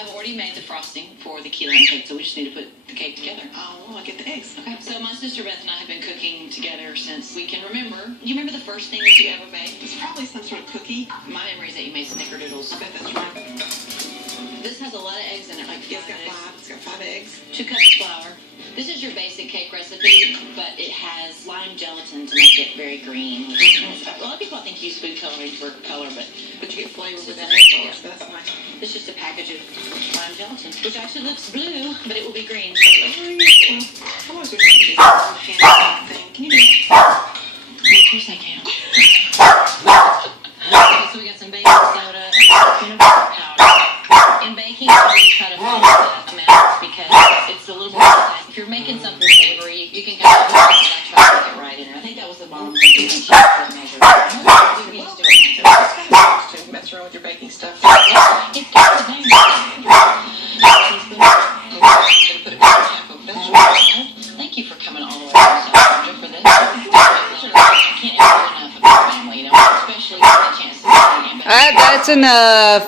I've already made the frosting for the key lime cake, so we just need to put the cake together. Oh, well, I'll get the eggs. Okay, so my sister Beth and I have been cooking together since we can remember. You remember the first thing that you ever made? It's probably some sort of cookie. My memory is that you made snickerdoodles. I bet that's right. This has a lot of eggs in it, like It's got five. It's got 5 eggs. 2 cups of flour. This is your basic cake recipe, but it has lime gelatin to make it very green. A lot of people I think use food coloring for color, but you get flavor with that egg egg. That's nice. it's just a package of lime gelatin, which actually looks blue, but it will be green shortly. I always wish I could do that thing. Can you do that? Of course I can. Okay, so we got some baking soda and peanut butter powder. In baking, we try to follow the amount because it's a little more precise. If you're making something savory, you can kind of try to get it right in there. I think that was the bottom thing you mentioned for the measure. We used to do it once. To mess around with your baking stuff. It's got the name. Thank you for coming all the way from South Georgia for this. I can't ever get enough of your family, especially when the chance to see you. That's enough.